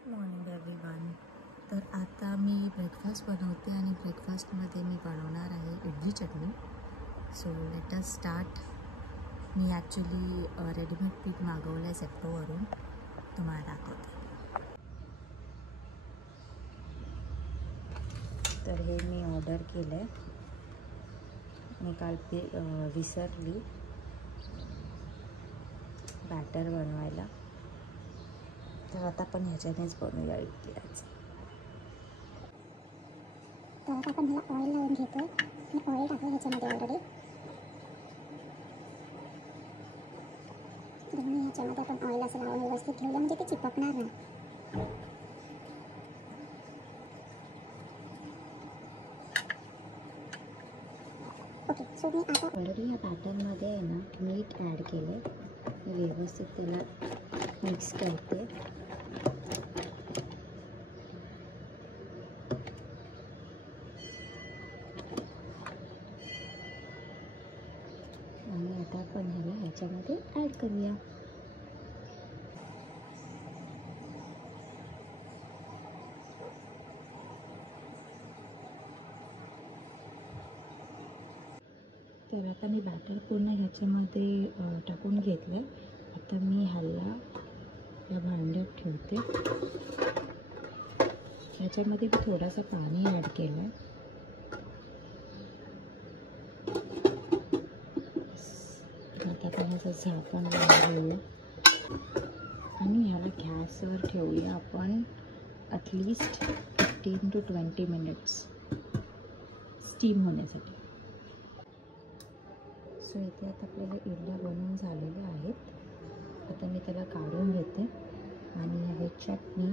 Good morning everyone. तर आता मी breakfast बनवते आणि ब्रेकफास्टमध्ये मी बनवणार आहे idli chutney. So let us start. मी ॲक्च्युली रेडीमेड पीठ मागवलं आहे सेप्टोवरून, तुम्हाला दाखवते. तर हे मी ऑर्डर केलं आहे. मी काल विसरली बॅटर बनवायला, तर आता आपण ह्याच्यानेच बनवूया इडली आज. तर आता आपण ह्याला ऑइल लावून घेतो आणि ऑइल टाकलं ह्याच्यामध्ये ऑलरेडी. दोन्ही ह्याच्यामध्ये आपण ऑइल असं लावून व्यवस्थित ठेवलं म्हणजे ते चिपकणार नाही. ओके, सो मी आता ऑलरेडी या बॅटरमध्ये आहे ना मीठ ॲड केलं आहे. व्यवस्थित त्याला मिक्स करते. आणि आता आपण ह्याला ह्याच्यामध्ये ॲड करूया. तर आता मी बॅटर पूर्ण ह्याच्यामध्ये टाकून घेतलं आहे. आता मी ह्याला या भांड्यात ठेवते. ह्याच्यामध्ये मी थोडासा पाणी ॲड केलं आहे. आता आपण ह्याचं झाकण लावूया आणि ह्याला गॅसवर ठेवूया आपण ॲटलिस्ट 15 to 20 मिनिट्स स्टीम होण्यासाठी. सो इथे आता आपल्याला इडल्या बनवून झालेल्या आहेत. आता मी त्याला काढून घेते आणि हे चटणी,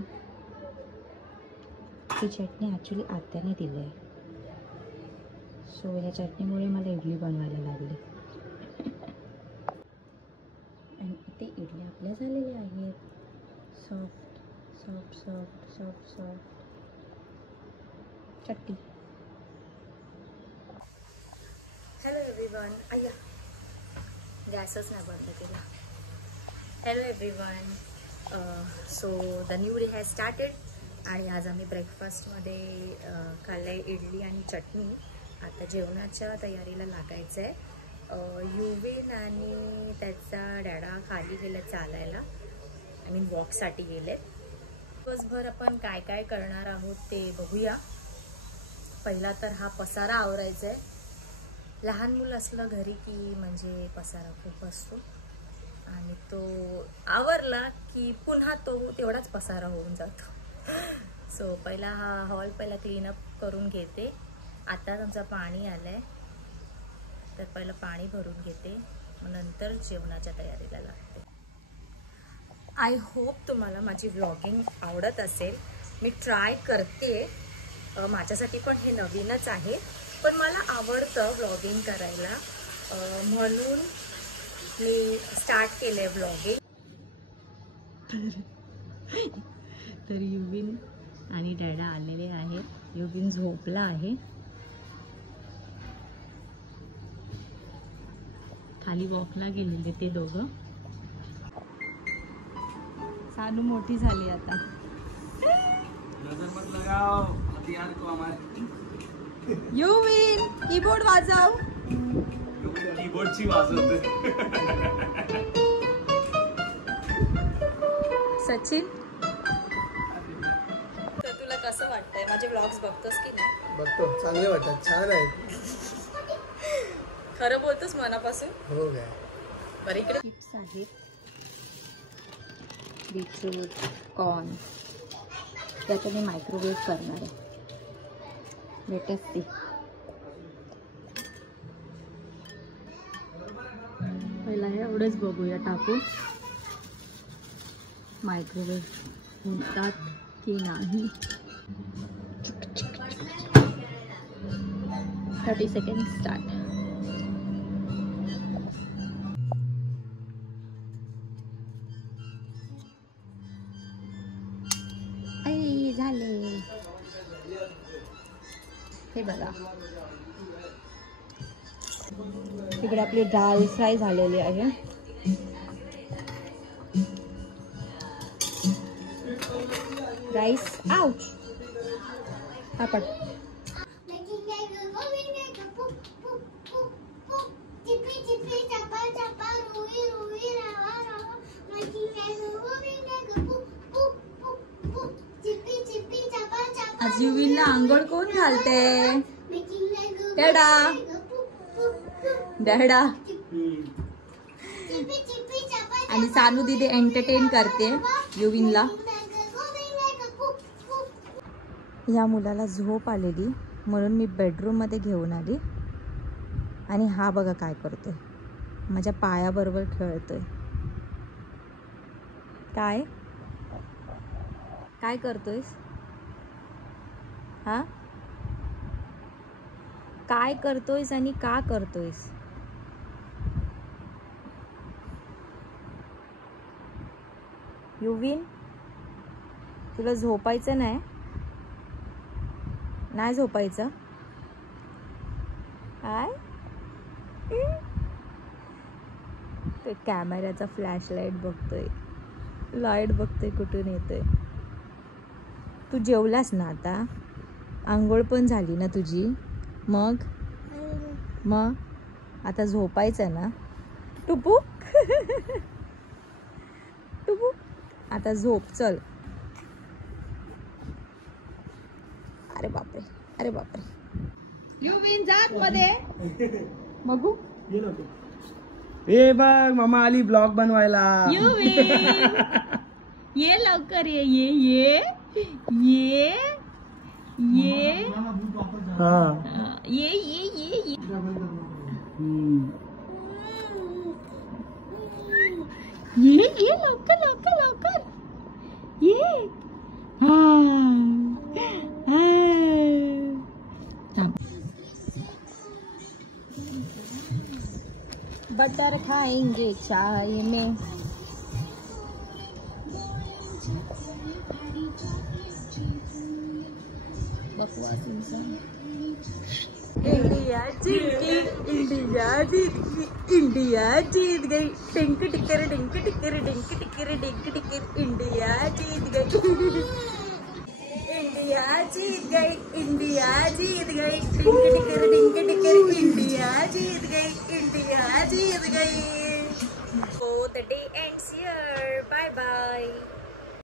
ही चटणी ॲक्च्युली आत्याने दिली आहे. सो ह्या चटणीमुळे मला इडली बनवायला लागली. आणि इथे इडल्या आपल्या झालेल्या आहेत. Soft soft soft soft soft chutney. Hello everyone. अय्या, गॅसच नाही बंद केला. Hello everyone. So the new day has started. आणि आज आम्ही ब्रेकफास्टमध्ये खाल्लं आहे इडली आणि चटणी. आता जेवणाच्या तयारीला लागायचं आहे. युविन आणि त्याचा डॅडा खाली गेला चालायला, आय मीन वॉकसाठी गेले. दिवसभर आपण काय काय करणार आहोत ते बघूया. पहिला तर हा पसारा आवरायचा आहे. लहान मुलं असलं घरी की म्हणजे पसारा खूप असतो आणि तो आवरला की पुन्हा तो तेवढाच पसारा होऊन जातो. सो पहिला हा हॉल पहिला क्लीनअप करून घेते. आताच आमचं पाणी आलं आहे, तर पहिलं पाणी भरून घेते, मग नंतर जेवणाच्या तयारीला लागते. आय होप तुम्हाला माझी व्लॉगिंग आवडत असेल. मी ट्राय करते. माझ्यासाठी पण हे नवीनच आहे, पण मला आवडतं व्लॉगिंग करायला, म्हणून मी स्टार्ट केलं आहे व्लॉगिंग. तर युविन आणि डॅडा आलेले आहेत. युविन झोपला आहे. खाली वॉकला गेलेले ते दोघं. सानू मोठी झाली आता. युविन कीबोर्ड वाजव. कीबोर्डची वाजवते. सचिन, तर तुला कसं वाटतंय? माझे व्लॉग्स बघतोस की नाही? बघतो, चांगले वाटतात, छान आहेत. खरं बोलतोस मनापासून? हो काय. बरं, इकडे चिप्स आहेत, बीटरूट, कॉर्न. त्याचं मी मायक्रोवेव्ह करणार आहे. लेटेस्ट ती पहिला हे एवढंच बघूया टाकू मायक्रोवेव्ह होतात की नाही. 30 सेकंड स्टार्ट. आई झाले. हे बघा, इकडे आपली डाळ फ्राय झालेली आहे. गाइस आउच आपण आज युवीला आंघोळ कोण घालते? डॅडा डॅडा. आणि सानू दीदी एंटरटेन करते युवीनला. या मुलाला झोप आलेली म्हणून मी बेडरूम मध्ये घेऊन आली आणि हा बघा काय करतोय, माझ्या पायाबरोबर खेळतोय. काय काय करतोयस? हा काय करतोयस आणि का करतोयस? युवीन तुला झोपायचं नाही? नाही झोपायचं? काय ते कॅमेऱ्याचा फ्लॅश लाईट बघतोय, लाईट बघतोय कुठून येतोय. तू जेवलास ना आता? आंघोळ पण झाली ना तुझी? मग मग आता झोपायचं ना? टुपू टुपू आता झोप चल. अरे बापरे, अरे बापरे. युवीन जात मध्ये मगू. ए बघ मामा आली ब्लॉग बनवायला. युवीन ये लवकर ये ये ये ये ये हा ये ये ये ये. ये लवकर लवकर लवकर ये. बटर खाएंगे चाय में. बकवास इंसान. इंडिया जीत गई, इंडिया जीत गई, इंडिया जीत गई. टिंक टिकर डिंक टिकर डिंक टिकर डिंक टिकर. इंडिया जीत गई, इंडिया जीत गई, इंडिया जीत गई. टिंक टिकर डिंक टिकर. इंडिया जीत गई, इंडिया जीत गई.